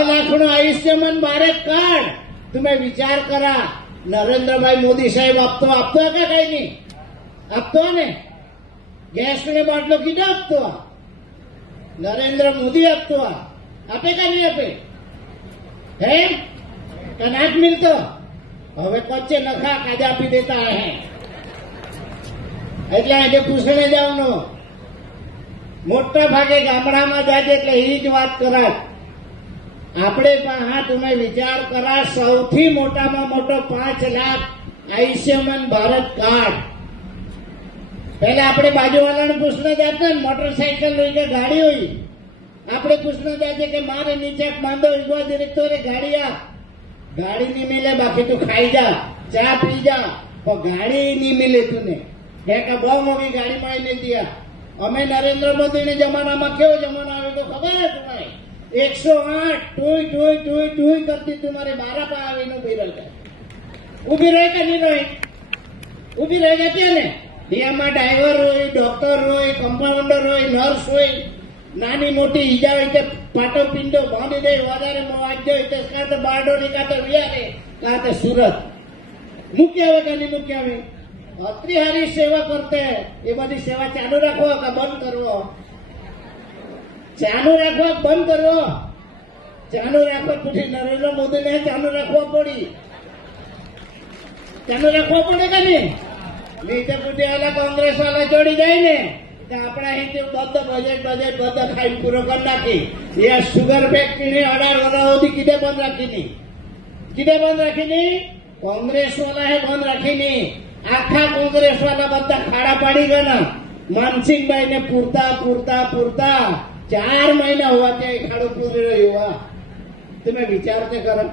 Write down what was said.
લાખનું આયુષ્યમાન ભારત કાર્ડ તમે વિચાર કરા નરેન્દ્રભાઈ મોદી સાહેબ આપતો કે કઈ નહીં આપતો ને ગેસ ને બાટલો કીધો આપતો નરેન્દ્ર મોદી આપતો આપે કે નહીં આપે હે કનાક મિલતો હવે કચ્ચે નખા કાજા આપી દેતા હે એટલે આજે પૂછને જવાનું મોટા ભાગે ગામડામાં જાય એટલે એ જ વાત કરાય આપણે પણ હા તમે વિચાર કરા સૌથી મોટામાં મોટો 5 લાખ આયુષ્યમાન ભારત કાર્ડ પહેલા આપણે બાજુવાળાને પૂછને જાતે ને મોટરસાયકલ હોય કે ગાડી હોય આપણે પૂછને જાતે કે મારે નીચે માંદો ઈગવા ડિરેક્ટરે ગાડી આપ ગાડી નહીં મિલે બાકી તું ખાઈ જા ચા પી જા પણ ગાડી નહીં મિલે તુને કે બહુ મોટી ગાડી મળી નહીં દિયા અમે નરેન્દ્ર મોદીના જમાનામાં કેવો જમાનો આવ્યો તો ખબર હે તમારે 108 ટુઈ કરતી તમારે 12 પર આવીને ઉભી રહે કે નહીં રહે ઉભી રહે જતી ને એમાં ડ્રાઈવર હોય ડોક્ટર હોય કમ્પાઉન્ડર હોય નર્સ હોય નાની મોટી ઈજા હોય તે પાટો પિંડો બાંધી દે વધારે વાંચજો હોય તો કાં તો બારડોલી કાં તો વિયારે કાં તો સુરત મૂકી આવે કે નહીં મૂકી આવે અત્રી હારી સેવા કરતે એ બધી સેવા ચાલુ રાખવો કે બંધ કરવો ચાલુ રાખવો બંધ કરવો ચાલુ રાખવો પછી નરેન્દ્ર મોદી ને ચાલુ રાખવો પડી ચાલુ રાખવો પડે કે નહીં નીચે પૂછે આલા કોંગ્રેસ વાળા જોડી જાય ને તો આપણા અહીંથી બધા ખાઈ પૂરો કરી નાખી એ સુગર ફેક્ટરી 18 વર્ષ સુધી કીધે બંધ રાખીની કોંગ્રેસ વાળા હે બંધ રાખીની આખા કોંગ્રેસ વાળા બધા ખાડા પાડી ગયા માનસિંહભાઈ ને પૂરતા 4 મહિના હોવા ત્યાં ખાડો પૂરી રહ્યો તમે વિચાર તે કરો